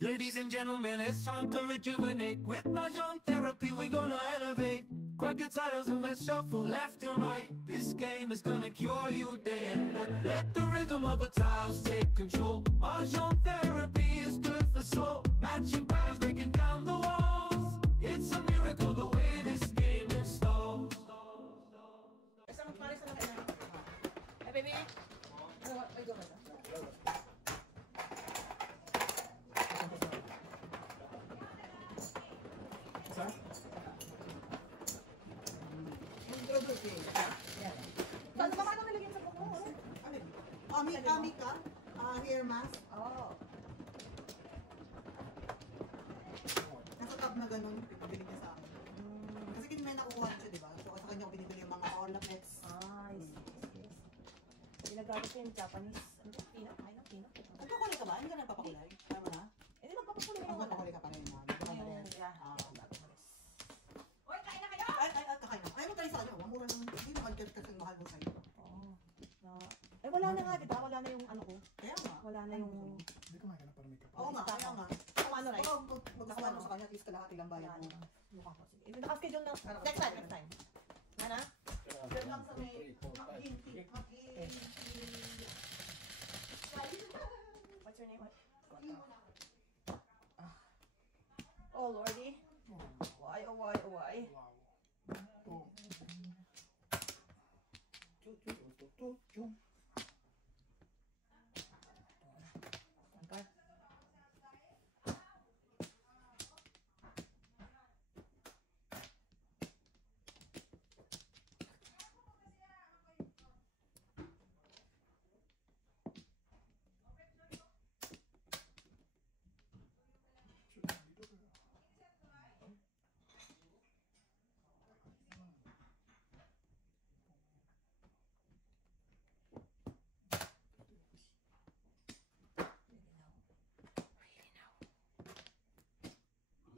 Ladies and gentlemen, it's time to rejuvenate. With Mahjong therapy, we're gonna elevate. Grab your titles and let's shuffle left and right. This game is gonna cure you day and night. Let the rhythm of the tiles take control. Mahjong therapy is good for soul. Matching patterns, breaking down the walls. It's a miracle the way this game installs. Hey, baby. Paano ba kano nilagyan sa buko? Ami ka? Hair mask? Oo. Nasa tab na ganun, pinabili niya sa akin. Kasi may nakukuha siya, di ba? So, sa kanya ko pinibili yung mga ornaments. Yes. Ginagamit ko yung Japanese. Ano ba? Pinok? Nagpakulay ka ba? Hindi ka nagpapakulay? Alam mo na? Hindi, magpapakulay Ang nagpapakulay ka pa rin na. Uy, kain na kayo! Ay, kakain na. Ayaw mo tayo sa kanya. Ang mura naman. Hindi naman kasi mahal mo sa'yo. Wala na nga, di ba? Wala na yung ano ko. Kaya nga. Wala na yung... Hindi ko makikita para may kapal. Oo nga, kaya nga. Ano, right? Magkakawa mo sa kanya, at least kalahati lang bayan mo. Mukha ko. Sige. Naka-schedule na. Next time. Nana? Diyan lang sa may mag-inti. What's your name? Oh, Lordy. Why? Wow. Angkat.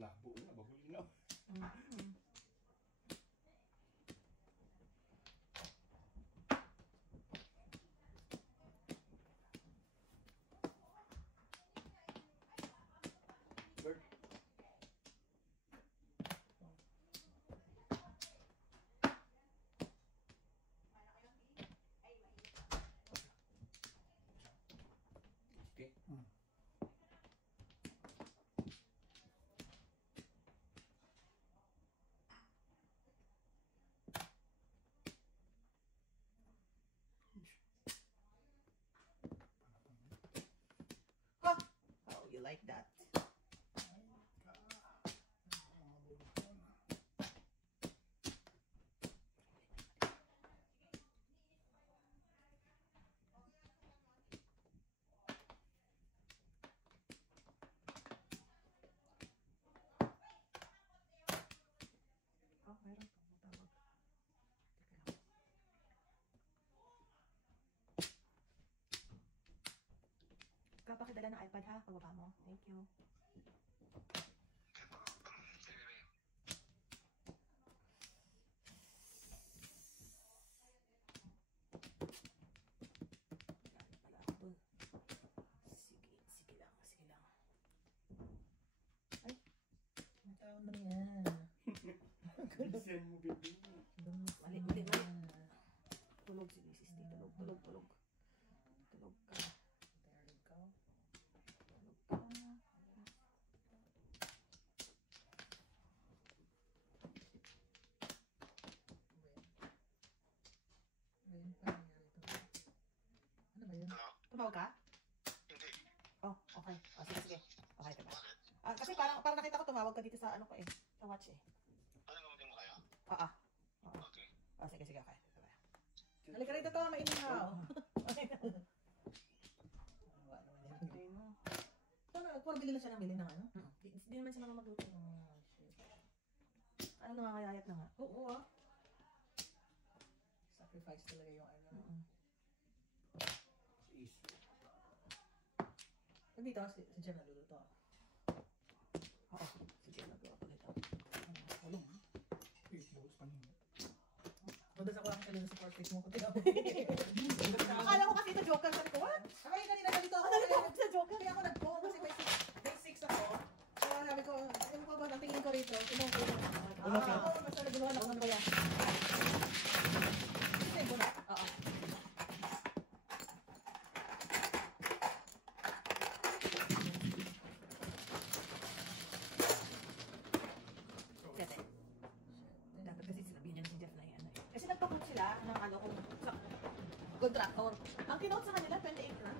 Labo na, babulinaw. Bird. Okay. Oh, you like that? Oh, meron pa. Matawag. Teka lang. Kapakidala ng iPad ha, pagbaba mo. Thank you. Wala ako dun. Sige lang. Ay, Ang taon na yan. Bilisan mo, baby. mali. Tulog si Steve. Tulog ka. There you go. Tulog ka. Ano ba yun? Tumawag ka? Hindi. Oh, okay. Oh, sige. Okay, teka. Kasi parang nakita ko tumawag ka dito sa ano ko eh. Sa watch eh. Ano gamitin mo kaya? Oo. Okay. Oh, sige, okay. Halika rito to, mainingaw. Okay mo. Puro bili na siya ng bili ng ano? Di naman siya naman magluto. Oh, shit. Ano nangangayayat na nga? Oo, Sacrifice talaga yung ano. Is. Pag dito, si Jem naluluto. Oo. Sige, nagawa ko dito. Walang. Wait, buhos pa niyo. Madalas ako lang kanina sa portrait mo. Akala ko kasi ito joker. Sabi ko, what? Kaya kanina ganito ako. Ano sa joker? Kaya ako nag-go kasi may 6 ako. Contractor. Ang kinote sa kanila, 28 na.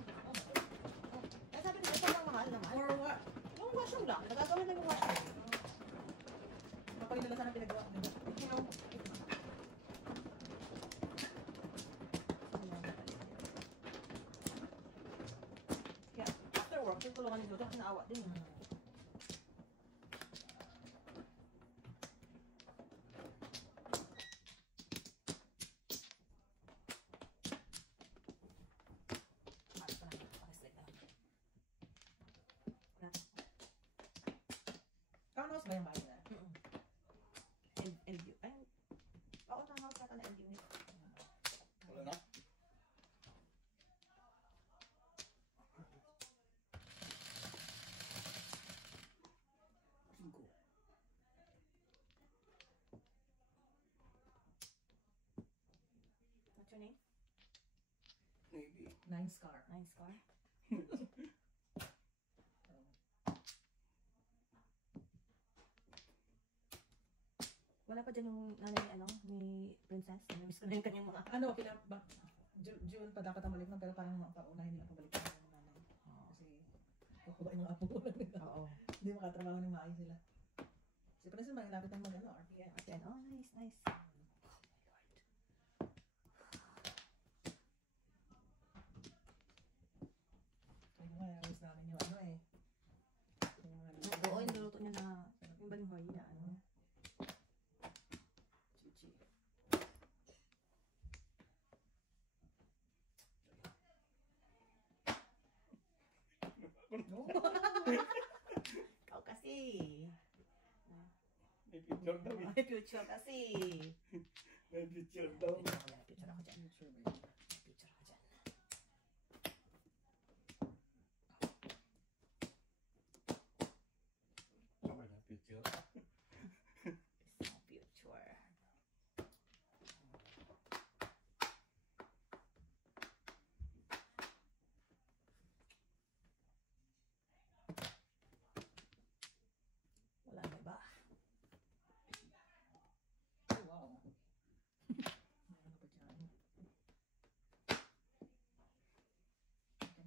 Kaya sabi nila, sobrang mahal naman. Or what? Yung washroom lang, nagagawin lang yung washroom. Kapag nila sana pinagawa nila. Kaya, after work, yung tulungan ni Jojo, naawa din. Townhouse ba yung bahay nila? LU. Ay, oo, tama ka na LU. Wala na? Cinco. What's your name? Maybe. 9 scar. Nice car. Wala pa dyan yung nanay ni, ni Princess. Namiss ko na yung kanyang mga... Ano, June pa dapat ang balik na, pero parang paunahin nila pabalik na yung nanay. Kasi, kukubain ng apo ko lang nila. Oo. Hindi makatrabaho ng maayos sila. Si Princess, malapit ng mag-ano, RPM. At yan, oh, nice, nice. Sabi ko nga, ayos namin yung ano eh. Yung mga Oo, yung niluto niya na yung balinghoy na ano. chichi. Ikaw kasi. May picture daw eh. May future kasi. May picture daw. May future ako dyan. Future ba yun? May future ako dyan. Wala na picture. Isang future. Wala na iba. Oh, wow. Meron pa dyan.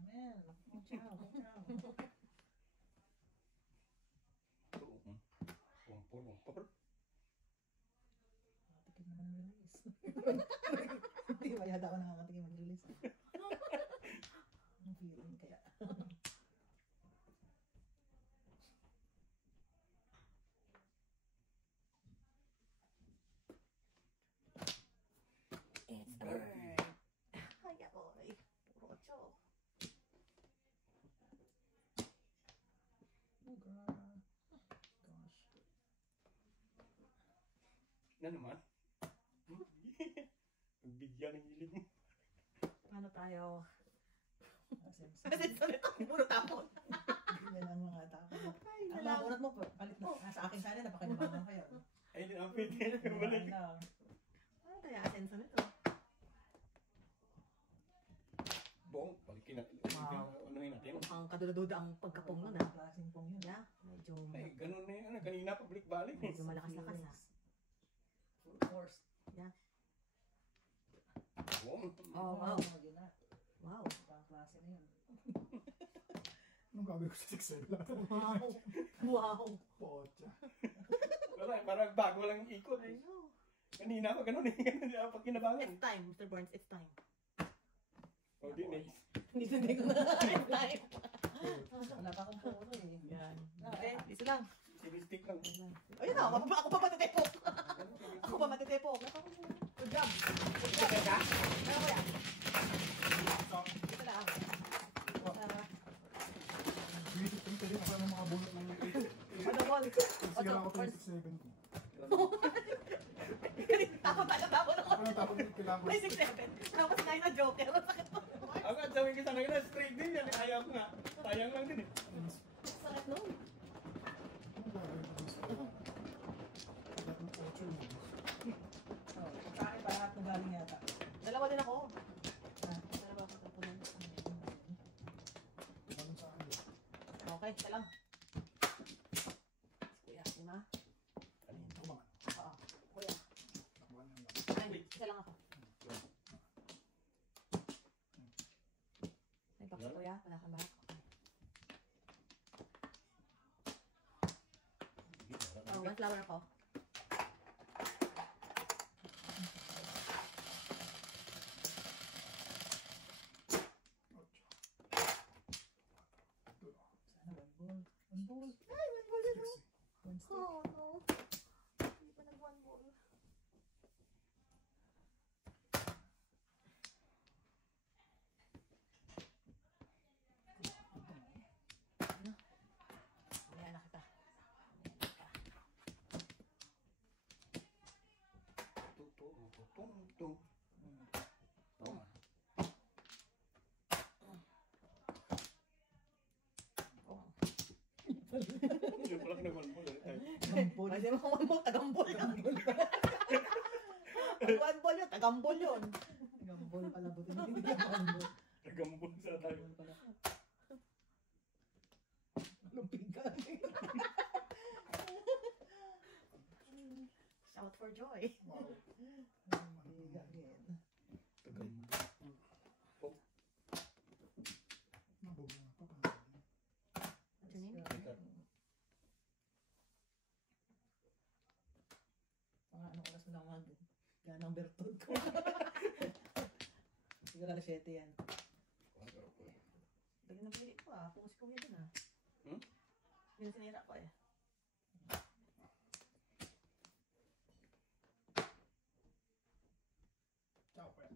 Ganun. Ciao, ciao. Umpor. Nakatikim naman ng release. Hindi ba yata ako nakakatikim mag-release? Ang feeling kaya. It's a bird. Hiya, boy. Puro ocho. Oh, girl. Gosh. Na naman. Pagbigyan ng hilig mo. Paano tayo? Kasi Kasi ito nito, puro tapon. yan ang mga tao. Ay, Ang nalang. makunat mo, palit na. Sa akin sana, napakinabangan kayo. Ay, ang pwede. Balik. Ano, Ano kaya asenso nito? Bong, balikin natin. Wow. Anuhin natin. Mukhang kaduda-duda ang pagkapong nun, ang ah. klaseng pong yun. Yeah, medyo, Ay, ganun na yun. Kanina pabalik-balik. medyo malakas-lakas, ah. Full force. Bong. Oh, wow. Yun na. Wow. Ang klase na yun. Anong gagawin ko sa 6-7 lang? Wow. Wow. Pocha. Wala, parang bago lang yung ikot. I know. Kanina pa ganun eh. Hindi ako pag kinabangan. It's time, Mr. Burns, it's time. O, di next. Hindi ko na. It's time. Wala pa akong puno eh. Yan. Okay, dito lang. Stick lang. Ayun na, ako pa matitepok. Ako pa matitepok. Good job. Good job. Ano ko yan? Dito lang. Visit ko pwede ako ng mga bulot ng Ano ball? Sige lang ako 26-7 ko. Tapon ako. Ano tapos kailangan ko May 6-7. Tapos 9 na joker. Sakit mo. Ako at sabi ko sana na straight din yan. Ayaw ko nga. Sayang lang din eh. Sakit nun. Anong gagawin ko dito? Lahat ng 8 yun. Oh, sa akin pa lahat ng galing yata. Dalawa din ako. Ah. Dalawa ako tapunan. Ganun sa akin. Okay, isa lang. Kuya, lima. Ako ba? Oo. Kuya. Nakuha na lang. Ay, isa lang ako. Si Kuya, wala kang barak. Oh, one flower ako. Sana one ball. One ball. Ay, one ball yun. Sexy. One stick. Oh, no. Hindi pa nag-one ball. Ano? Ayan na kita. Yung pala nag-one-ball eh. Gambol. Kasi mga one ball, tagambol. Pag one ball yun, tagambol yun. Gambol pala. Buti na hindi na gambol. Nagambol sa tayo. Gambol pala. Lumping ka. Shout for joy. Wow. Maniga again. Mabubunga pa pa. What's your name? Mga anong oras mo lang mag yan ang bertod ko. Siguro alas 7 yan. Lagi na pinili ko ah. Kung si Kuya dun ah. Hmm? Yun sinira ko eh. Ciao, kuya.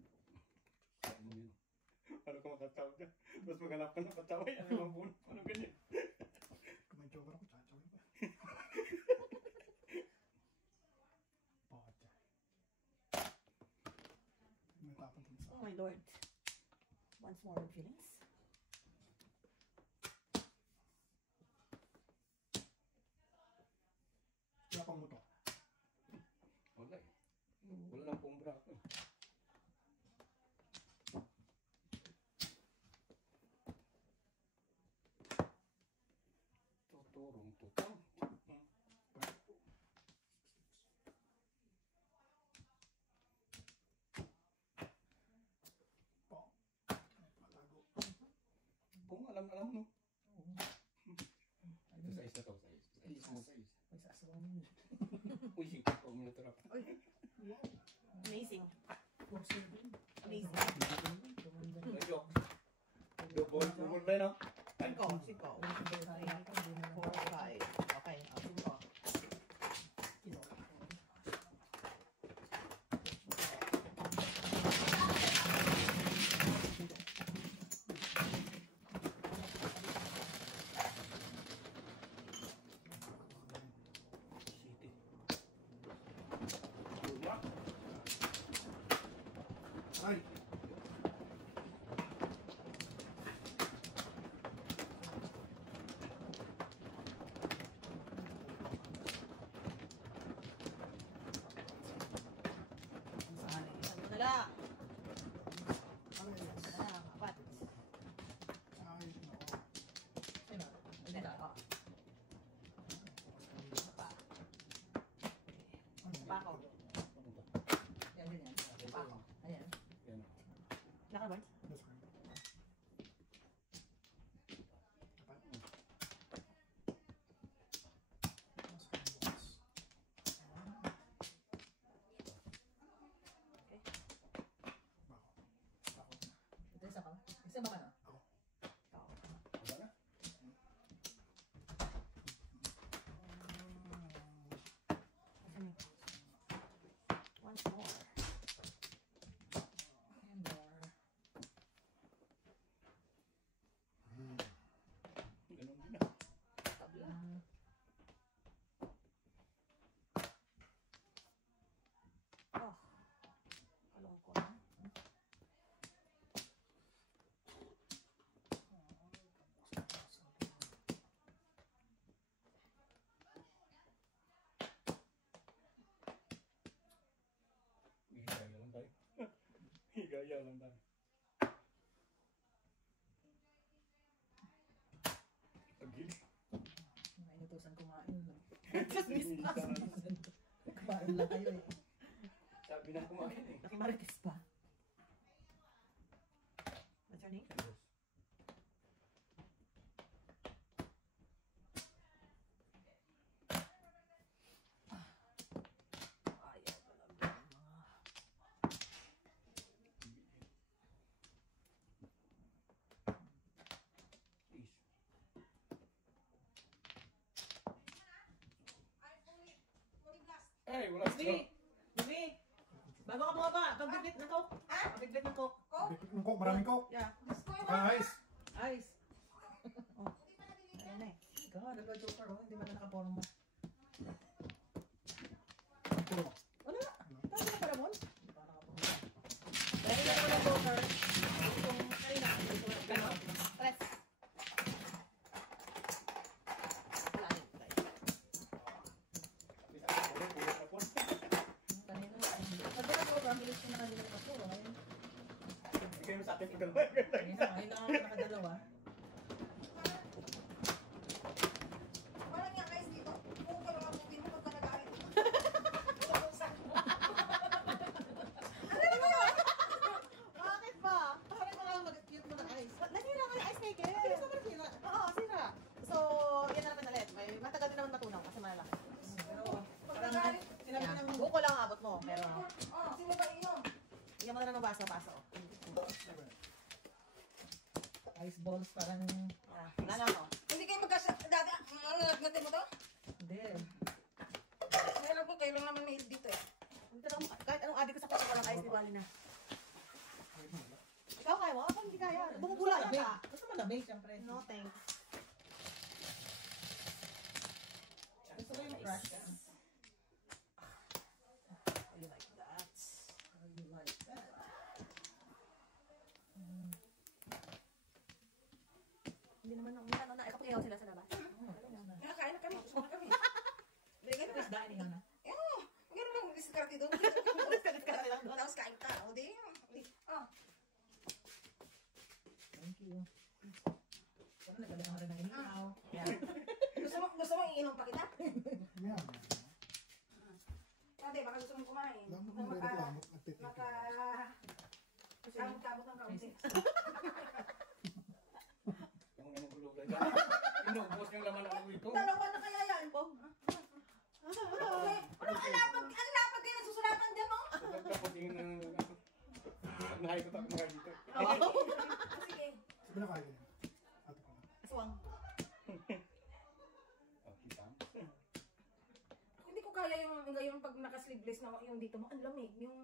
Ano ka makatawag dyan? Tapos maghanap ka ng katawa yan. Ang buwan. Ano ganyan? Kung may joker ako, tsatsaw pa. Pochay. May tapon din sa Oh my lord. Once more with feelings. Kaya pang mo to. Wala eh. Wala lang pong brako. Tuturong tutang. Matago. Kung alam no. Oo. Ito sa isa to. Sa isa. May sasawang mo. Uy, 5 minuto na pa. Amazing. 4-7. Amazing. Medyo. Double ba no? 5. 1, 2, 3, 4, 5. Okay. 5. City. Luma. Ay! Saan mo na lang? Ay! Apat. Ay! Nako. Ano? Hindi na. Ano? Pa ako. Yan, ganyan. Pa ako. Ayan. Yan. Nakabarn? That's fine. Dapat. Mas bukas. Okay. Bako. Bako. Ito isa pa. Isa ba ka na? Ako. Wala na. Once more. And more. Ganun din na. Tabla. Oh. Kalungkot. Higaya lang tayo. Higaya lang tayo. Agil. Mga inutusan kumain. Just miss us. Kumain lang kayo eh. Sabi na kumain eh. Nakimarites pa. What's your name? eh. Wala Bibi! Bibi! Bago ka bumaba, pagbiblit ng coke. Pagbiblit ng coke. Bipit ng coke, maraming coke. Yeah. Ah, ice. Ice. Oh. Ano na eh. God, nag-joker oh. Hindi ba na nakaporma? Puro. Wala. Tayo na para mo? Hindi pa nakaporma. Dahil na naman ang joker. Kung kanina, gano'n. Press. Wala na yung try. Kanina, pag naka-joker, bilis ko na kanina nakapuro. Hindi kayo sa akin pagdalawa. Kanina, ngayon lang ako nakadalawa. Walang yung guys dito. Kung ka lang ang mo pagka nag-aalit. Bakit ba? Parang ko lang mag-cute mo ng ice. Nasira ka yung ice maker. Sira sa mga sira? Oo, sira. So, yan natin ulit. May matagal din naman matunaw kasi malalaki. Pero, parang sinabi ko ng buko lang ang abot mo. Pero, Sino ba iyon? bigyan mo na lang ng baso-baso. Ice balls parang, wala na ako. Hindi kayo dati, nalagnatin mo to? Hindi. Meron ko, kayo lang naman may dito eh. Kahit anong adik ko sa kwarto, walang ice, di bali na. Ikaw kaya mo? Ako hindi kaya. Bumubula yata. Gusto mo lamig, siyempre. No, thanks. Gusto ko yung crush. Oh, you like that? How you like that? Hindi naman ako na ikapakiyaw sila sa labas. Nakakain na kami. Gusto na kami. Bigay na. Tapos dahil na. Ganun lang, diskarte doon. Diskarte lang doon. Tapos kain ka. O di. Oh. Thank you. Pero nagkalihan rin ng inihaw. Gusto mo iinom pa kita? Yan. Ate, baka gusto mong kumain. Lamot mo rin ito, lamot. Kabot ng kaunti. Yung ganun gulog lang dyan. Inubos yung laman ng ulo ito. Dalawa na kaya yan. Ang lapad kayo nagsusulatan dyan, oh. Tapos yung nahay ko tapos nahay dito. Sige. Sabi na kaya ganyan. Ate ko na. Aswang. Hindi ko kaya yung pag naka-sleeveless na yung dito mo. Ang lamig. Yung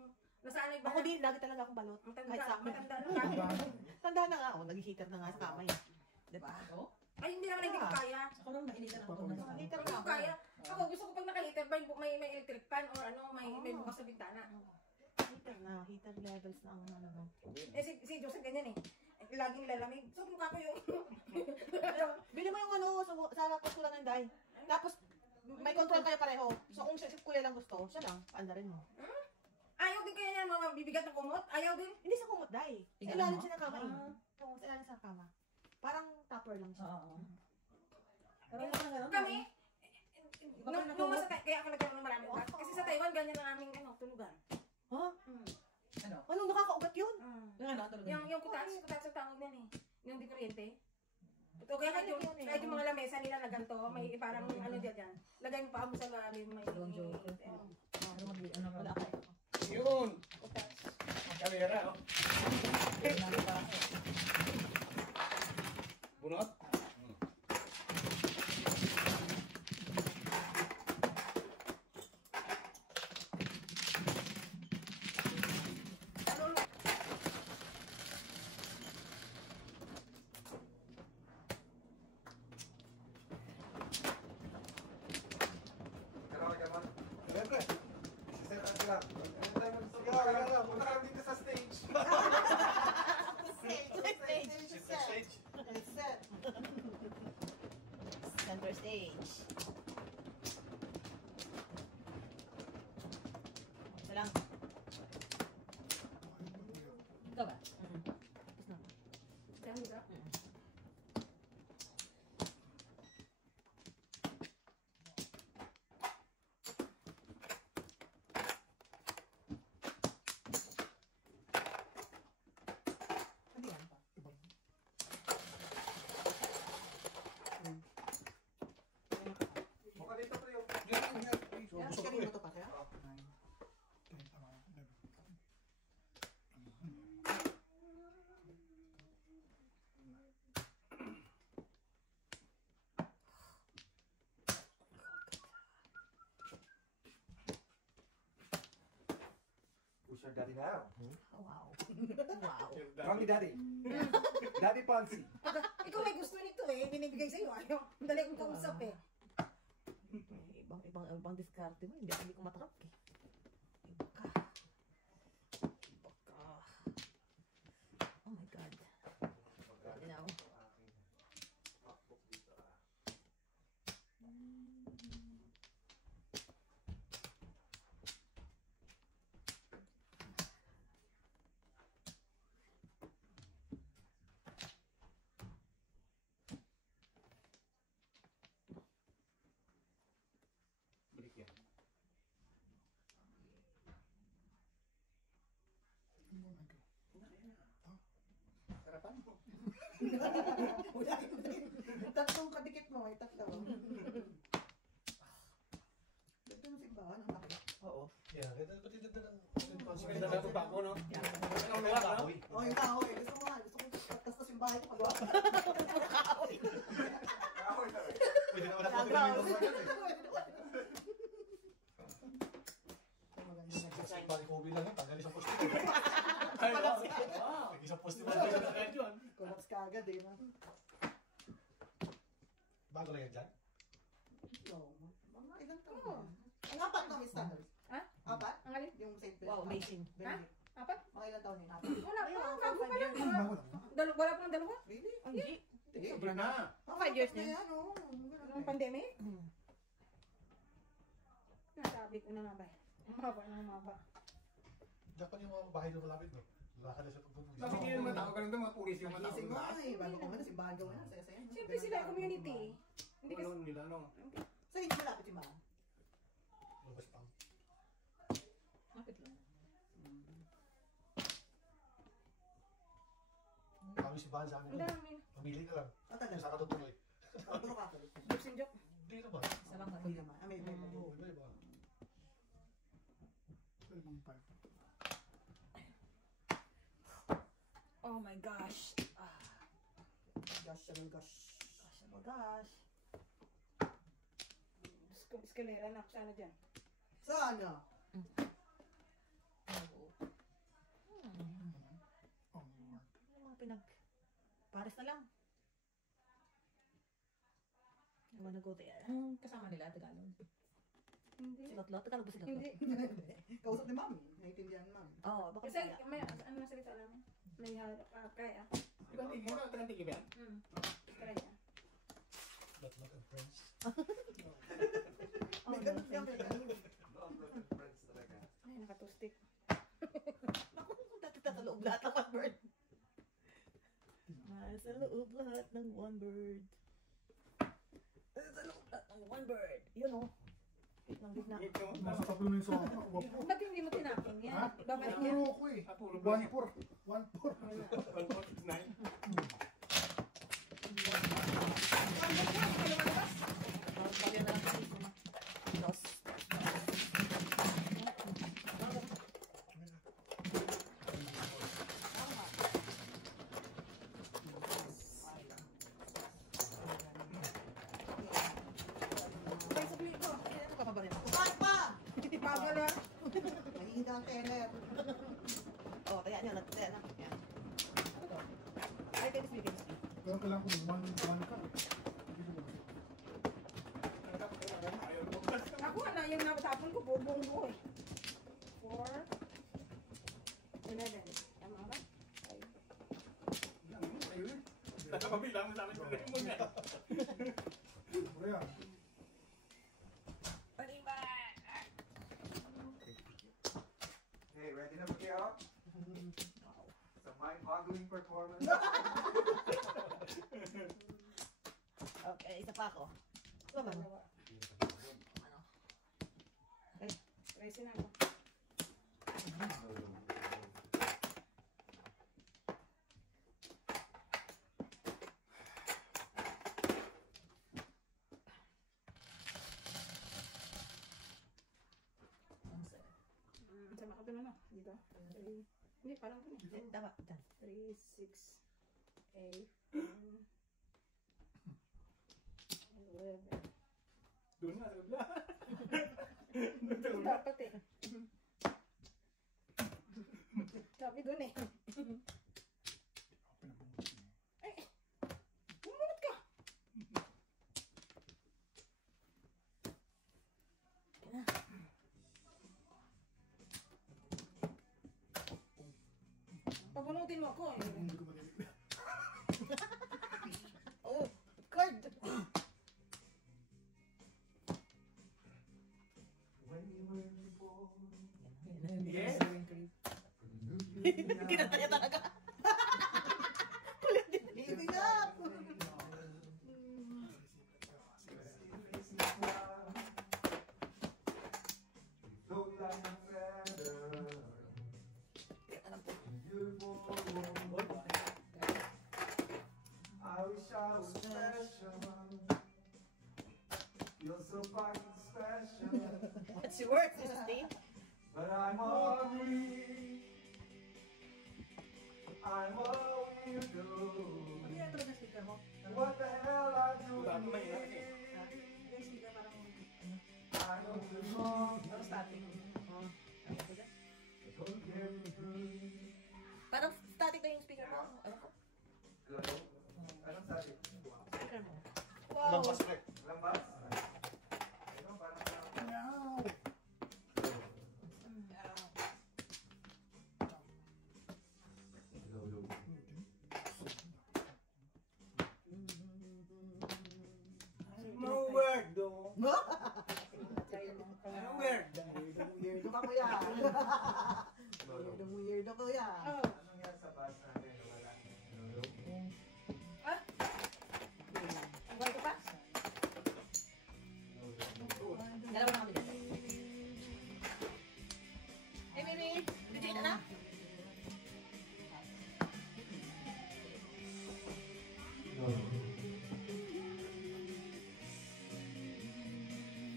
nasanay ba Ako din, lagi talaga akong balot. Kahit sa akin. matanda na. Tanda na nga, nag-heater na nga sa kamay. Diba? Ay, hindi naman hindi ko kaya. Ako nung nainitan ako na. Heater Hindi na ko kaya. Ako gusto ko pag naka-heater, may electric fan or ano, may bukas sa bintana. Heater na, heater levels na ang ano. Eh si Joseph ganyan eh. Laging lalamig. So mukha ko yung Bili mo yung ano, sa kuskulan ng day. Tapos, may control kayo pareho. So kung si kuya lang gusto, siya lang, paandarin mo. ayaw din kaya niya mga bibigat ng kumot. Ayaw din. Hindi sa kumot, day. Sa Tingnan ilalim mo? siya ng kamay. Ah. Oo, sa ilalim sa kama. Parang topper lang siya. Oo. Pero yung mga ganun. Kami, Baka nung nakumot. nasa kaya ako nagkaroon ng maraming ugat. Kasi sa Taiwan, ganyan ang aming tulugan. Ha? Ano? Anong nakakaugat yun? Yung ano, tulog. Yung kutas sa tawag yan eh. Yung di kuryente. Ito, kaya kahit yung mga lamesa nila na ganito, may parang ano dyan. Lagay mo pa mo sa lalim, may Yung joke. Pero ano Wala ka? kayo. Yun! Kalera, oh. Kailangan pa ako. Bunot? Siyempre, set up lang. Punta kami dito sa stage. Stage. It's set. Center stage. Isa lang. Ikaw ba? Dami ka? Hindi yan pa. Mukha dito pa yung... So, gusto ko Kanin eh. mo to pa kaya? Okay, tama. your daddy now. Oh, wow. Wow. Call me daddy. Daddy Ponzi. Ikaw may gusto nito eh, binibigay sa'yo. Ayaw, dali kong kausap eh. Ibang diskarte mo. Hindi ko matakap eh. Iba ka. Iba ka. Oh my God. You know. Balik yan. Sarapan mo. Tatlong kadikit mo, ay tatlo. Dito mo simbahan, ang laki. Oo. Yeah, pati dito ng Maganda na ito pa ako, no? Ang meron na. Oh, yung kahoy. Gusto mo nga, gusto ko tas tas yung bahay ko pagawa. Pwede naman ako tumingin sa balik ko bilang tanggalin sa poste. Isang poste mo lang. Collapse ka agad eh. Bago lang yan dyan. No, mga ilang taon. Ang apat na may standards. Ha? Apat? Ang alin? Yung St. Wow, amazing. Ha? Apat? Mga ilang taon yun? Apat. Wala pa, bago pa lang. Bago lang. Wala pa ng dalawa? Really? Hindi. Hindi. Sobra na. Oh, 5 years na na. yan, oh. Ang pandemic? Hmm. Nasabi ko na nga ba? Umaba. Dapat yung mga bahay doon malapit, no? Lakad na sa pagpunong. Bakit hindi naman tao ka rin mga pulis yung matao Gising mo na? eh. Bago ko na, simbahan gawin na. Saya-saya. Siyempre sila community. Hindi kasi... Ano nila, no? So, hindi malapit yung bahay. Labas pang. Lapit lang. Kami si Van sa amin. Ang dami. Pamili ka lang. Matagal. Kung saan ka tutuloy. Puro ka ka. Jokes and joke. Hindi naman. Isa lang Hindi naman. Ah, may Oo, iba-iba. Oh my gosh. Gosh, oh gosh. Gosh, oh my gosh. Escalera na ako sana dyan. Sana. Oo. Yung mga Pares na lang. I wanna go there. Anong kasama nila? Tagalog? Hindi. Silot-lot? Tagalog ba silot-lot? Hindi. Kausap ni Mami. Naiintindihan ni Mami. Oo, baka Kasi kaya. may ano na salita lang. May kaya. Di ba tigil na? Tagang tigil ba yan? Kaya. Lot and friends. Oh, May no, ganun siya. thank May you. ganun. Friends talaga. Ay, nakatustik. Naku, sa loob lahat ng one bird. Nasa loob lahat ng one bird. Nasa loob lahat ng one bird. Yun o. Wait lang, wait lang. Nasa tatlo na yung sa ako. Ba't hindi mo tinapin yan? Babalik yan. Puro ko eh. Puro 1-4. 1-4. 1-4-9. Bagyan na lang sa isa na. Dos. Ay, sabi ko. Ano ka pa ba rin ako? Kumain pa! Bagal lang. Mahihina ang teller. Oh, kaya nyo. Kaya na. Yan. Ano to? Ay, kaya display, kaya display. Pero kailangan ko 1 ka. Ako na yung napatapon ko, bubong ko eh. 4, 11. Tama ba? Nakapabilang mo sa akin yung lemon yan. Puro yan. Hey, ready na ba kayo? It's a mind-boggling performance. Okay, isa pa ako. Ano ba? Dalawa. Ano? Resin na ako. Sama ka doon ano? Dito? 3. Hindi, parang doon eh. Tama. Dyan. 3, 6, 8, 9, 11. Doon na, wala. Dapat eh. Sabi doon eh. Ay, bumunot ka. Pabunutin mo ako eh. Hindi ko marinig. Oh, card. Yes. Kinanta niya talaga. Kulit din. Giving up! I wish I was special. You're so fucking special. What's your word, Mrs. D? But I'm ugly. I'm a weirdo. Ano yan talaga speaker mo? What the hell I do to Bago me? mahirap kasi. Yung speaker parang I know the wrong. parang static. Don't get me through. Parang static na yung speaker ko. Ewan ko. Hello? Anong sabi? Speaker mo. Lampas rek. Lambas? Ano, parang Meow. No word do. No? No word. Weirdo ka kuya. Weirdo kuya. Oh. Anong yan sa bus natin? Wala. Buhay ko pa? Dalawa na kami dito. Hey, baby. Did you eat na?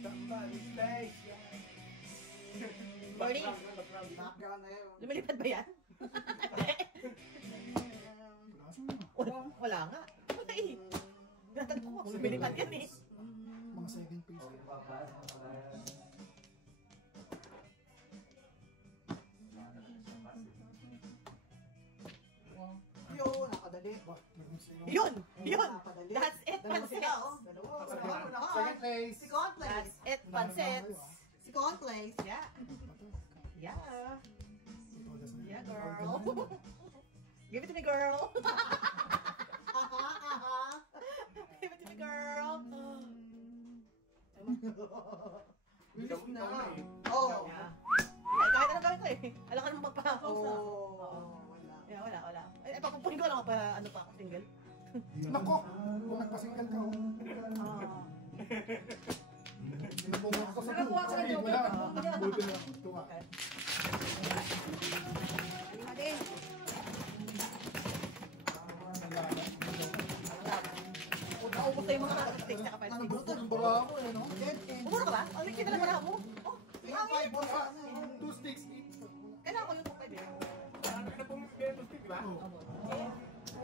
Somebody special. Morning. Background na yun. Lumilipad ba yan? Wala nga. Ay, natag ko. Lumilipad yan eh. Mga second page. Yun, nakadali. Wah, meron sa'yo. Yun! Yun! Nakadali. That's it, Dalawa pansit. sila, oh. Dalawa. Second place. Second place. That's it, pansit. Second place. Yeah. Yeah. Yeah, girl. Give it to me, girl. Aha, aha. Give it to me, girl. Bilis na. Oh. Yeah. Ay, kahit anong gawin ko eh. Alam ka naman magpa-house na. Oh. Wala. Yeah, wala. Eh, papupunin ko lang pa, ano pa ako, single. Nako, kung nagpasinggal ka, oh. Bumuha ako sa Nakakuha ka ng Ay, joker. wala. Buti na. Ito nga. Lima din. Naubos na yung mga steak tsaka Ano pansit. brutal? Bura ako eh, no? Bumura ka ba? Oh, kita lang wala mo. Oh, Kaya five balls Ah, na. 2 sticks each. kailangan ko yung tupay eh. Ano na pong ganito, di ba? Oh.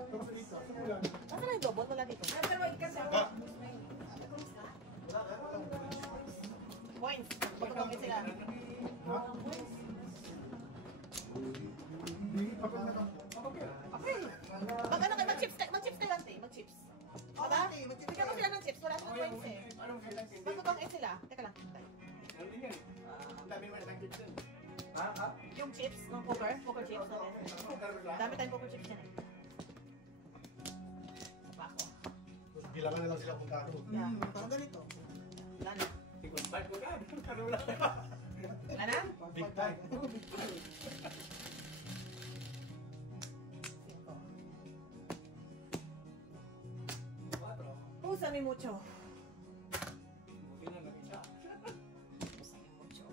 Tapos dito, sa ulan. Nasaan na yung dobot? Wala dito. Pero kasi ako. Points. Pagkakapit sila. Ha? Hindi, kapag naka- Okay. Mag ano kayo? Mag-chips kayo ante. Mag-chips. Diba? Bigyan mo sila ng chips. Wala silang points eh. Anong kailan din? Magpapangit sila. Teka lang. Ano din yan? Ang dami naman ng chips din. Ha? Yung chips ng poker chips natin. Dami tayong poker chips yan eh. Sapa ako. Bilangan na lang sila kung kano. Yeah. Parang ganito. Wala na. Sigurad bite ko ka. Ano lang. Wala na? Big time. Usa mi mucho. Buti na nag-isa. Usa mi mucho.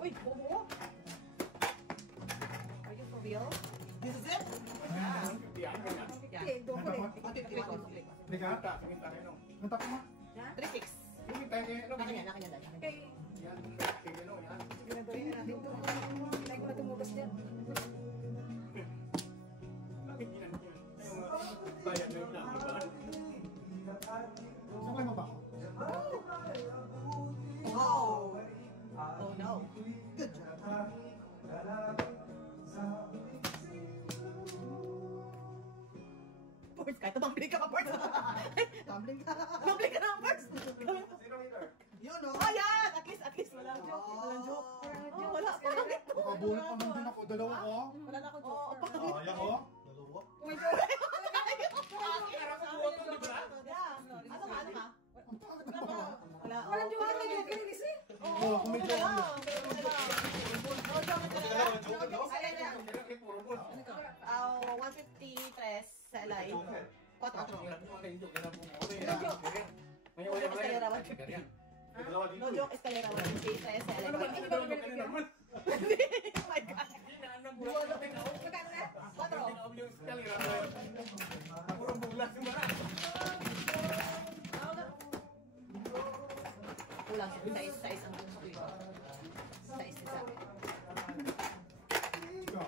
Uy, buo. Are you for real? This is it? Yan, ganyan. Yeah. Okay, do ko rin. Teka, Kanta, sa kinta rin, no? ang tapo mo. 3-6. Yung kinta niya, ano? Nakanya dahil. Okay, Yan, kaya ano, yan. siguraduhin na natin ito. Hinay ko na tumugas dyan. Bakit ginano ko? Ayun nga, bayad na yung lang, di ba? Saan kayo mabako? first. Kahit tumbling ka pa first. Tumbling ka. Tumbling ka na first. Zero hitter. Yun, no? Oh, yan! At least, walang joke. Walang joke. Oh, wala pa. Nakabulot pa man din ako. Dalawa ko. Wala na ako joke. Oo, pa. Ayan ko. Dalawa. Kung may joke. Parang sa buwan ko, di ba? Ano ka? Ang takot na pa. Wala. Walang joke na yun, kinilis eh. Oo, kung may joke. Puro ball. 153 sa LI. 4. No joke, escalera 153 sa LI. Ano ba? Hindi ba binibigyan? Oh my God. Magkano na? 4. Puro bulas yung mga. Kulang size ang gusto ko. Size isa.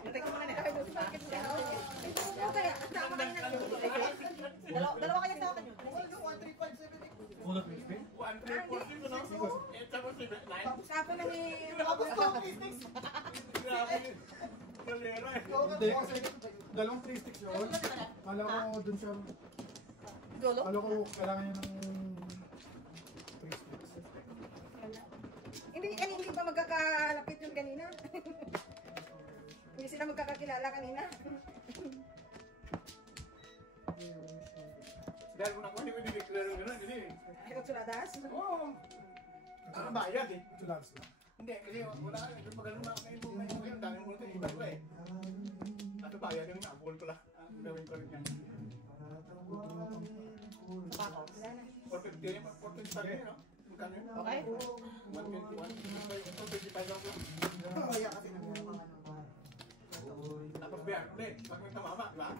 Hintay ko muna na. O kaya, tama kayo na. Dalawa kaya sa akin yun. Kulot mo spin? 1-3-4-6, no? Tapos 7-9. Sapo na ni... Galera eh. Hindi, kasi dalawang 3 sticks yun. Kala ko dun siya. Dolo? Kala ko kailangan niya ng 3 sticks. Hindi ba magkakalapit yun kanina? Hindi sila magkakakilala kanina. Dahil kung nakuha, hindi ko dineclare yung gano'n, hindi. Ay, Otsuladas? Oo. Ang bayad eh. Ito lang sila. Hindi, kasi wala. Magaling mga kayo. Ang dami mo ito, iba ko eh. At bayad yung nakapul pala. Gawin ko rin yan. Wala na. 450 yung 450 tayo, no? Magkano yun? Okay. 121. 455 lang po. Kaya kasi nagmamang Tapos biyak ulit. Pag may tamama, di ba?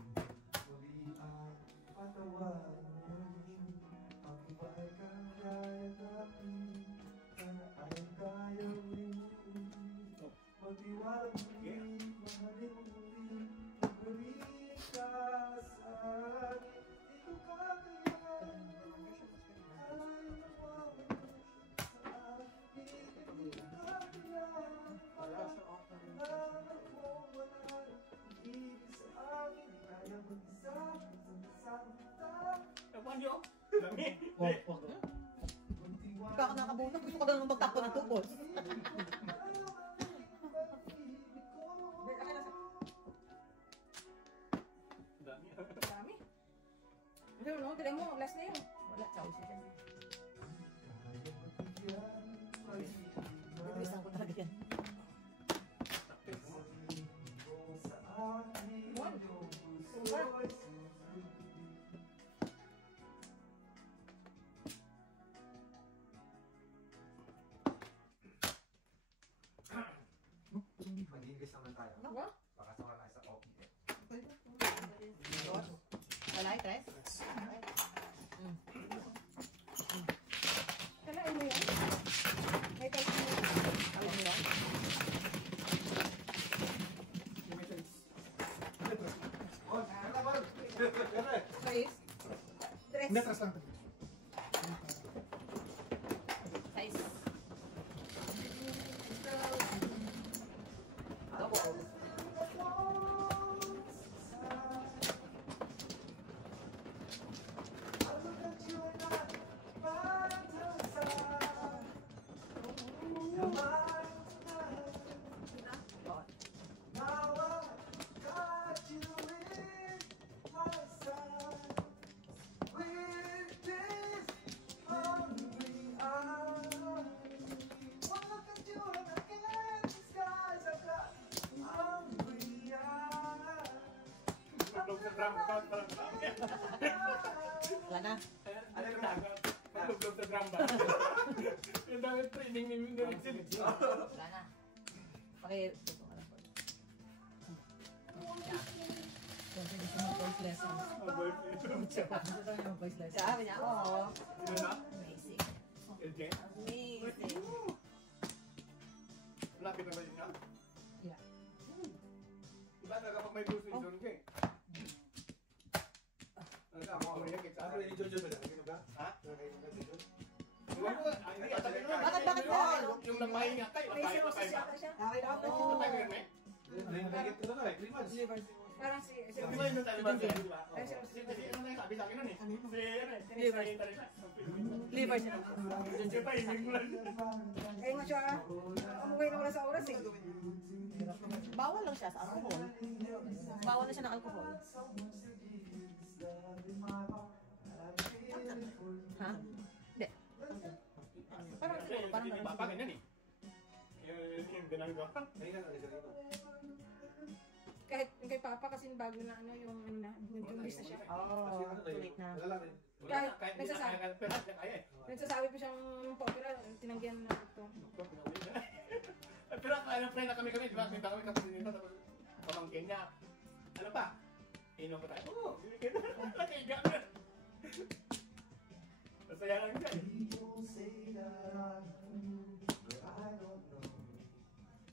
Ewan nyo. Lami. Oh. Hindi pa ako nakabunok. Gusto ko naman magtakbo ng tubos. Dami. Dami. Ano, no? Tignan mo, last na yun. Wala, chawis na dyan. Bibilisan ko talaga yan. One. Two. Mag-English naman tayo. Ano? Baka sumama tayo sa OPM. Wala, tres? Kalain mo yan? May tayo mo. Alam mo yan? Oh, ano ba? Size? Tres. Hindi, atras lang. Size. Double. Paglog sa drum band, parang Wala na. ano yung dagat? Paglog sa drum band. Yung dami training ni Noritzin. Wala na. Pakituto ka lang po. Voice lessons. Voice lessons. Sabi niya, oo. Sino na? Amazing. LJ? Amazing. Lapit na ba yun nga? Yeah. Iba talaga pag may blues in ka eh. Ano ka, mga Korean kita? Ano yung Jojo ba? Nakainom ka? Ha? Nakainom ka dito? Iwan ko, ay, hindi, atabi naman. Bakit ba? Yung nagpahinga tayo, May nagpahinga cirrhosis tayo ba? yata siya. Okay lang. Nagpahinga rin eh? Nahigit ko na nga eh. 3 months. Parang si... Di ba yun yung tayo ba? Di ba? Ay, cirrhosis. Kasi ano na yung Liver siya. Kaya nga siya, umuwi na wala sa oras eh. Bawal lang siya sa alcohol. Bawal na siya ng alcohol. Ha? Hindi. Parang siguro, parang Hindi ganun pa siguro. ganyan eh. Yung ginagawa. Kahit kay Papa kasi bago na ano yung ano na, nag-tulis na siya. Oh, too late na. Kahit nagsasabi, Pero kaya eh. nagsasabi pa siyang pa-opera, tinanggihan na ito. Pero ano, friend na kami, di ba? Kita kami kapatid nito, tapos pamangkin niya. Ano pa? Inom pa tayo. Oo, nakiga na. Masaya lang siya eh.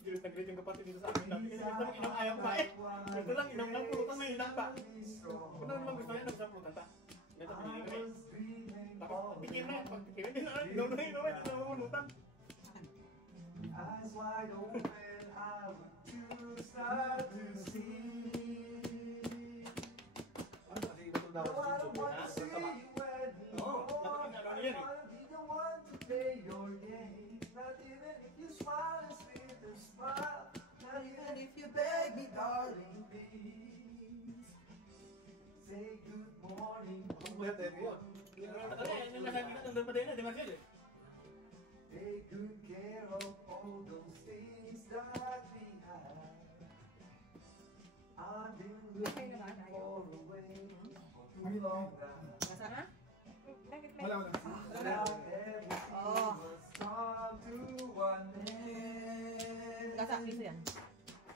Gilis nag-greet yung kapatid dito sa amin namin. Kasi gusto mong inom ayaw pa eh. Gusto lang, inom lang, pulutan may inom pa. Kung ano naman gusto niya, nagsaputan ta. Ganito pinili kami. Tapos, bikin na, pag bikin na, inom na, inom na, inom na, pulutan. Eyes wide open, how would you start to see? No, I don't want to see you anymore. Oo, nakapinagawa niya yan eh. I wanna be the one to play your game. Not even if you smile and spit a smile. Not even if you beg me, darling, please. Say good morning. Yung nasabi na, nandun pa din na, di ba siya eh? Take good care of all those things that we have. I've been looking for a way for too long now. Ha? Bakit may? Wala, wala. Now everything Oh. must come to an end. Kasa piso yan.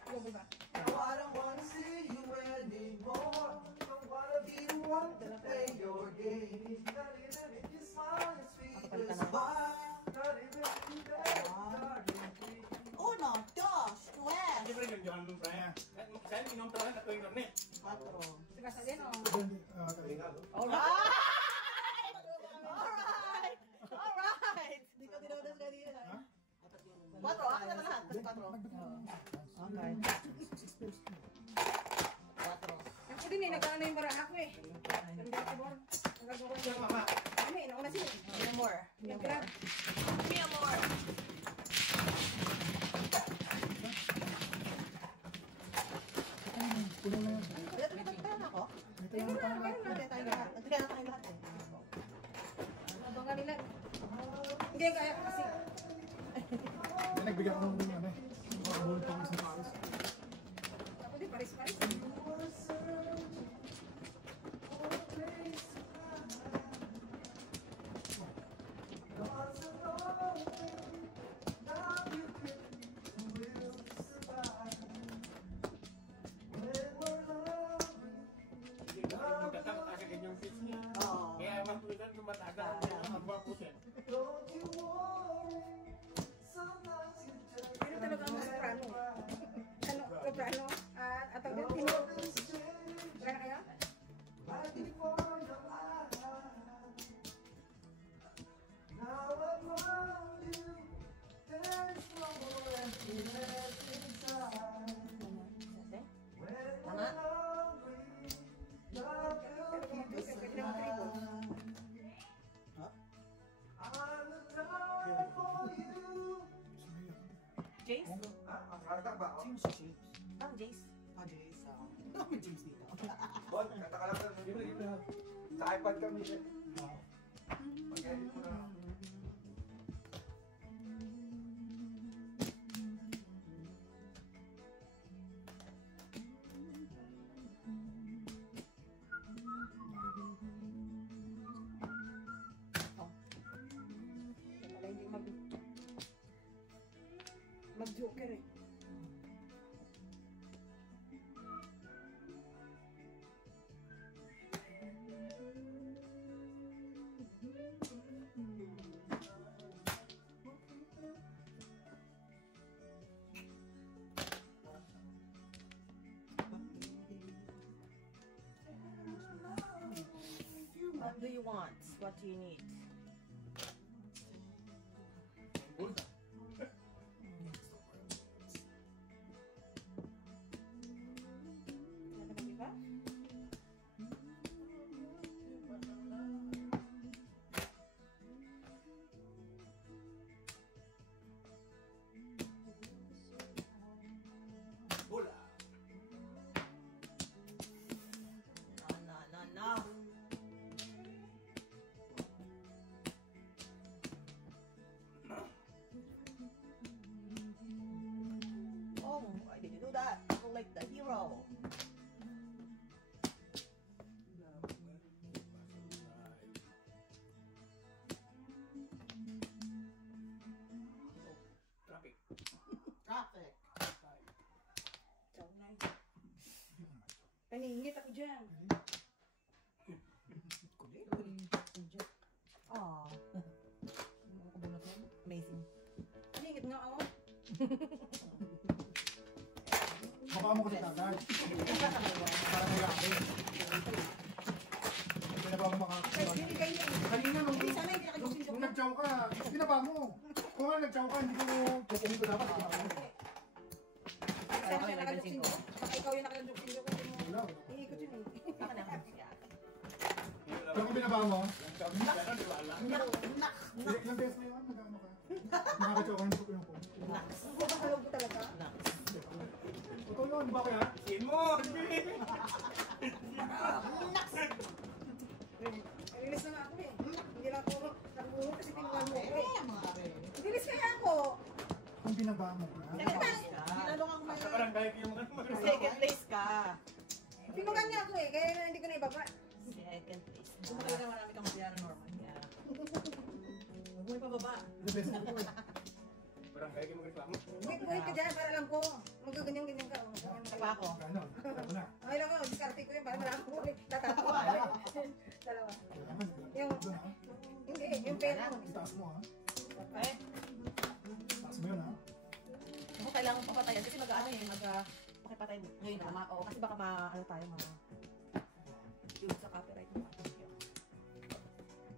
Gobo ba? No, I don't wanna see you anymore. Don't wanna be the one to play your game. Not even if you smile and sweet a smile. Not even if you beg, darling, please. Uno, dos, tres, Siyempre yung Johan Lung Praya. Saya inom talaga at tuwing karne. cuatro. Diba sa din o? Hindi, Alright! Alright! Alright! Hindi ko tinodos kanina. Cuatro, akin na lahat. Kasi cuatro. Okay. Cuatro. Ako din eh, nag-ano yung barahak ko eh. Ang dati mo. Ang gagawa ko. Siya mama. Kami, nauna sila. No more. Yung grab. Me more. puno na yan. Nagkakatayan ako. Ito yung parang Nagkakatayan tayo lahat. Nagkakatayan tayo lahat eh. Abangan nila. Hindi kaya kasi. nagbigay ako ng ano eh. Mga pa sa Paris. Ako din, paris-paris. Oo. Kaya ewan tulisan yung matagal ang magwapusin. Pero talaga ang soprano. Ano, soprano? At ang din, tino. Wala na kayo? Tama? Pwede naman tribo. Jace? James. Ah, Jace. Ah, James. May James dito. Bon, kata ka lang sa iPad kami. Mag-edit mo na. Wala hindi mag-joker eh. What do you want? What do you need? Ano ba, diba? Naningit ako dyan. Ah. Amazing. Naningit nga ako. Baka mo kasi kagad. Para may laki. Pinaba mo Ay, makakasama. binigay niya. Kanina nung Hindi, sana hindi nakagusing kung nag-chow ka, pinaba mo. Kung nga nag-chow ka, hindi ko kukunin ko dapat. Sana siya nakagusing ko. Baka ikaw yung nakagusing ko. Wala. Iikot yun eh. Baka na. Pero kung binaba mo, Wala. ilang beses na yun, nag-ano ka. Nakaka-chow ka, hindi ko pinupo. Makakalog ko talaga. Ito yun, ba kaya? Sin mo! Rilis na nga ako eh. Hindi lang ako nabuho kasi pinuhan mo ako eh. Mga are. Rilis kaya ako. Kung binaba mo. Second place ka. Ginalong ang may... Sa barangay, yung mga Second place ka. Pinuhan niya ako eh. Kaya hindi ko na ibaba. Second place ka. Sumakay na marami kang masyara, Norman. Yeah. Huwag mo ipababa. The best mo ko eh. barangay, yung mga reklamo. Wait ka dyan para alam ko. Magaganyan-ganyan ka. Saka ako. Ano? Ano na? Okay lang ako. Diskarte ko yun para malaman ko. Tatapo. Dalawa. Yung, hindi, yung pera mo. Itaas mo ha. Okay. Itaas mo yun ha. Ako kailangan papatayan kasi mag-ano eh, makipatay ngayon na. Oo, kasi baka ano tayo yung sa copyright mo.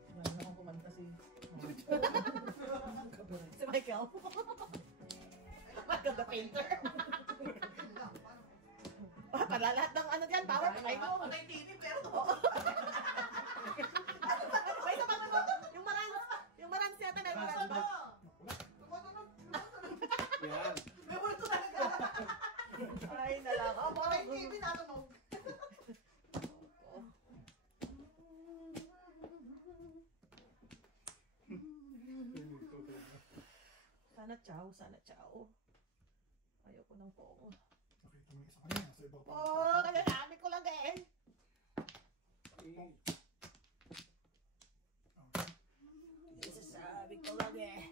Wala na akong kumanta si... Si Michael. Michael the painter. Para lahat ng ano dyan, power patay mo. Patay TV, pero... May isa pang ano, yung marans yata na marans ba? Yan. May multo talaga. Ay, nalaka mo. Patay TV, natunog. Sana chow, sana chow. Ayoko ng pong. Nakita mo yung isa kanina. Sa iba pa. Oh, kalalami ko lang eh. Isasabi ko lang eh.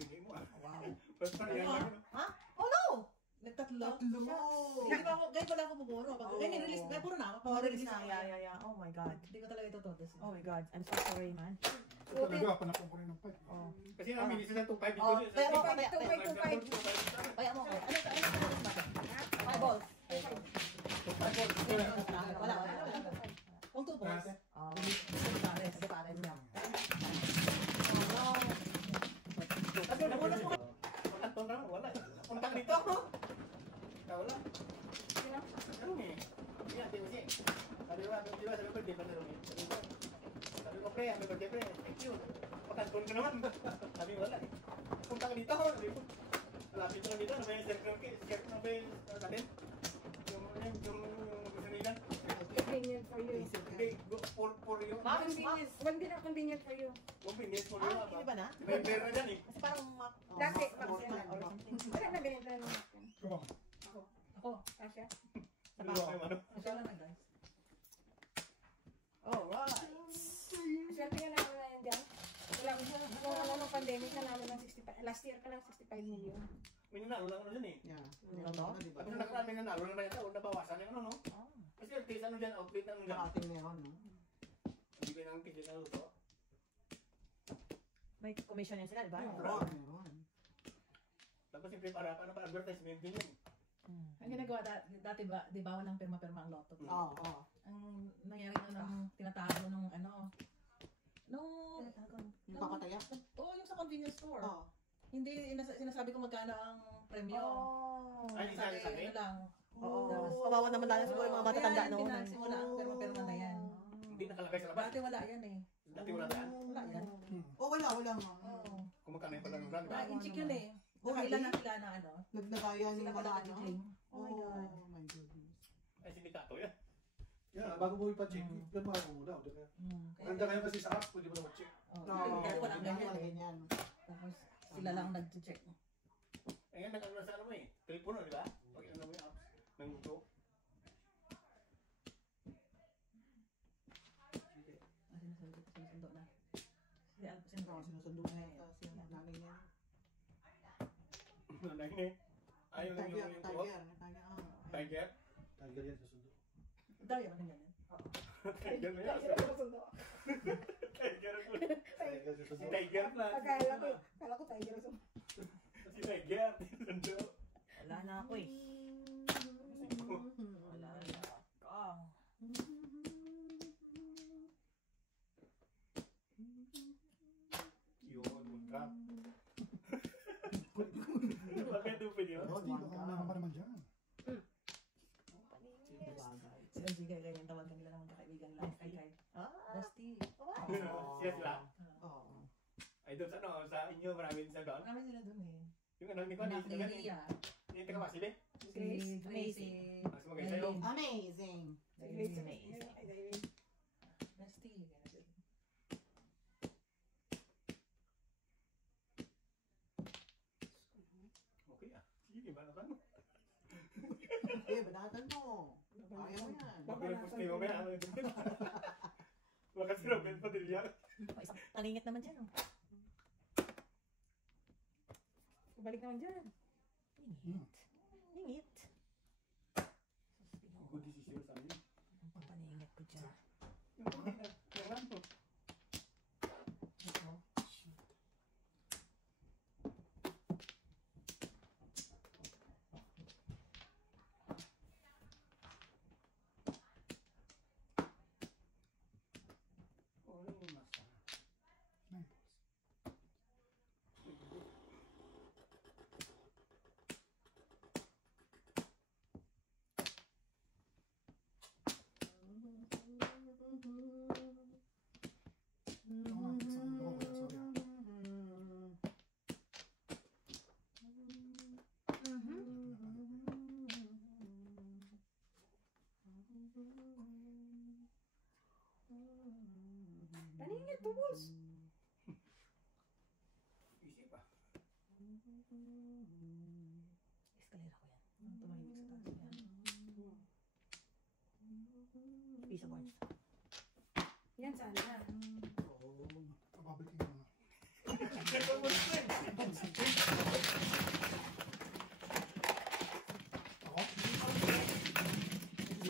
Bigay mo ah. Wow. First time yan lang. Ha? Oh no! Nagtatlo. Hindi ba ako, ganyan pala ako bumuro. Pag release, may puro na ako. Pag release na ako. Yeah. Oh my God. Hindi ko talaga ito to. Oh my God. I'm so sorry, man. Ito talaga, panapong ko rin ng pipe. Oh. Kasi namin, isa sa 2.5 dito. Oh, isa pero sa- kaya- 2.25. Kaya mo ko. Ano Five balls. Wala. Kung 2 balls. Oh. Pares. Pares niya. Kasi namunas mo. Antong na, wala. Puntang dito. Wala. Ano eh? Yan, di ba siya? Sabi ko, di ba na rin? Sabi ko, pre, happy birthday, pre. Thank you. Pagkantun ka naman. Sabi ko, wala eh. Puntang dito. Sabi ko, malapit lang dito. Ano ba yung circle na ba yung natin? Yung gusto nila. Convenient for you. Hindi, for you. Convenient. Convenient for you. Convenience for you. Hindi ba na? May pera dyan eh. Kasi parang Dati, or something. Wala na binenta ng napkin. Ikaw. Ako. Kasha? Ano ba kayo, ano? Masya lang na guys. Alright. Swerte nga namin na yan dyan. Wala ko nung pandemic nanalo ng 65. Last year ka lang 65 million. May nanalo lang ano dyan eh. Yeah. Ano? Pag nakaraan may nanalo na ba yan? Nabawasan yung ano, no? Kasi yung case ano dyan, outfit ano dyan. Nakating meron, no? Hindi ko nang kasi naluto. May commission yan sila, di ba? Meron. Tapos yung para advertisement din yun. Ang ginagawa dati ba, di ba walang pirma-pirma ang lotto? Oo, oo. Ang nangyari na ng tinatago nung ano, nung... Yung papataya? Oo, yung sa convenience store. Oo. Hindi sinasabi ko magkano ang premyo. Oh. Ay, hindi sabi? Ano lang. Oo. Kawawa naman tayo siguro yung mga matatanda Kaya noon. pinagsimula ang pirma-pirma na yan. Hindi nakalagay sa labas. Dati wala yan eh. Dati wala yan. Wala yan. Oh, wala nga. Oo. Kung magkano yung palang brand. Na-incheck yun eh. Oh, ilan na sila na ano? Naglagayan Sila yung ka wala, na no? Oh my God. Oh my goodness. Ay, sindikato yan. Yeah, bago mo ipa-check, pirma mo muna. O, diba? Maganda kayo kasi sa app, pwede mo na mag-check. Oh, Oo, kasi walang ganyan walang eh. ganyan. Tapos sila lang nag-check. Eh, yan, nag-ano sa ano mo eh. Telepono, di ba? Pag ano mo yung apps ng Go. Kasi nasabi ko sinusundo na. Si Alpha Sino ako sinusundo na yata siya, nanay niya. Nanay ni. Ayaw lang Tiger, yung tiger, tuhod. tiger. Tiger? Tiger yan sa sundo. Dahil ako ganyan. Tiger na yan. Tiger ako. Tiger sa Si sundo. Tiger na. Kala ko tiger ang Si Tiger. Sundo. Wala na ako eh. Wala na ako. Yun, ultra. Bakit yung video? Rusty, baka meron pa naman dyan. Sila Jigay kayo yung tawagan nila ng magkakaibigan lang. Kay. Rusty. Siya sila. Oo. Ay, doon sa ano, sa inyo, marami din sa doon. Marami sila dun eh. Yung ano, ni Connie, Anak si ni Connie. Lia. Yung taga-Pasig eh. Si Gracie. Mas magay sa'yo. Amazing. Rusty. Okay ah. Sige, banatan mo. Eh, banatan mo. Kaya mo yan. Mag-repost kayo mamaya. Baka si Robin Padilla. Talingit naman dyan. Oh. Balik naman dyan. Ningit. Good decision sa amin. Ang papaningit ko dyan. Yung ano? Ito. Oh, ano yung masa? Oo nga, sa ulo ko, sorry. Paningit, tubos. Isip ah. Eskalera ko yan. Tumahimik sa taas yan. Pisa points. Yan sana. Oo, pababalikin ko na.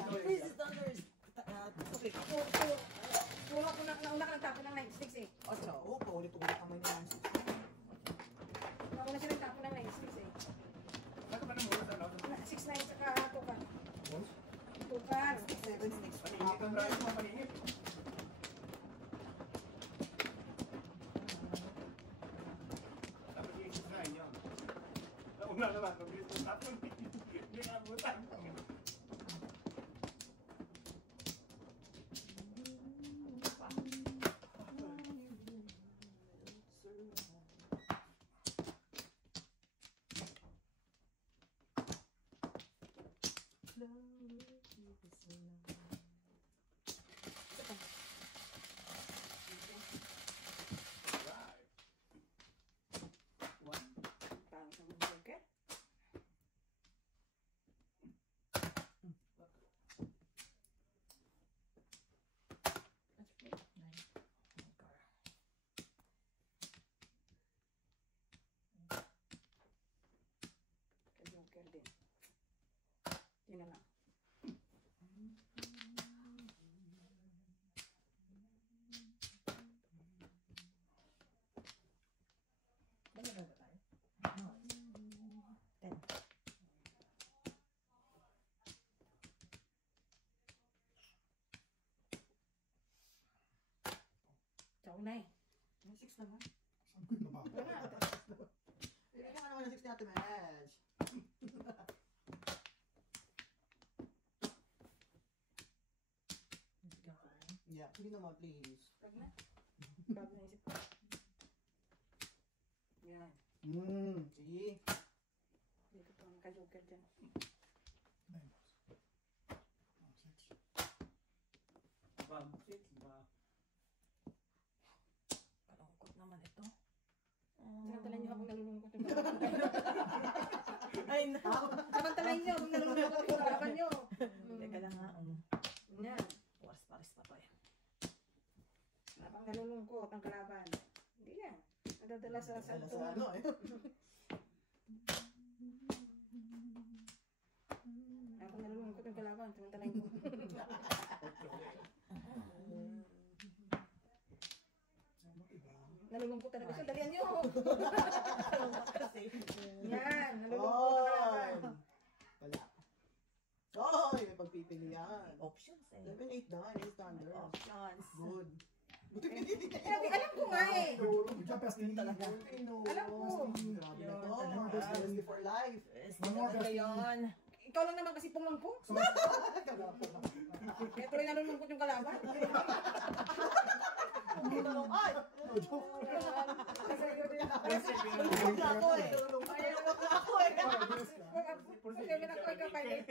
Ako? This is Thunder's topic. Nauna ka nagtapon ng 96 eh. Ocho. Oo, paulit-ulit naman yan. Nauna siya nagtapon ng 96 eh. Ano ba nang mula sa ano? 6-9 saka tukar. Boys? Tukar. 7, 6, Paningit ang braso mo, paningit. Tapos yung isa na yun. Nauna naman, mabilis mo tapon. Hindi ka abutan. Pangit ang bunker. Ka-joker din. Yun na lang. Bala ba tayo? No. 10. Tsaka na eh. 6 naman. Saan ko yung nababa? Bigyan ka naman ng 6 natin, Medj. Bigyan ko lang. Yeah, sige naman, please. Wag na. Bago na isip ko. Yan. See? Dito pa naka-joker dyan. Kalungkot naman ito. Samantalan niyo habang nalulungkot yung Ay, na. Samantalan niyo habang nalulungkot yung kalaban niyo. Teka lang nga. Yan. Paris pa to eh. Habang nalulungkot ang kalaban. Hindi yan. Nadadala sa Dala sa santo. ano eh. Habang nalulungkot yung kalaban, samantalan niyo. Nalulungkot talaga siya. Dalihan niyo. Kasi. Yan. Nalulungkot ang kalaban. Wala. Oy, may pagpipilian. Options eh. 7, 8, 9, yung standard. Options. Good. Buti pinili niya. Sabi, alam ko nga eh. Talaga. Alam ko. Grabe na to. Best policy for life. Talaga yun. Ikaw lang naman kasi pumangko. Kaya tuloy nalulungkot yung kalaban. Ay! Nalulungkot na ako eh. Nalulungkot na ako eh. Kasi may nakuha ka pilot.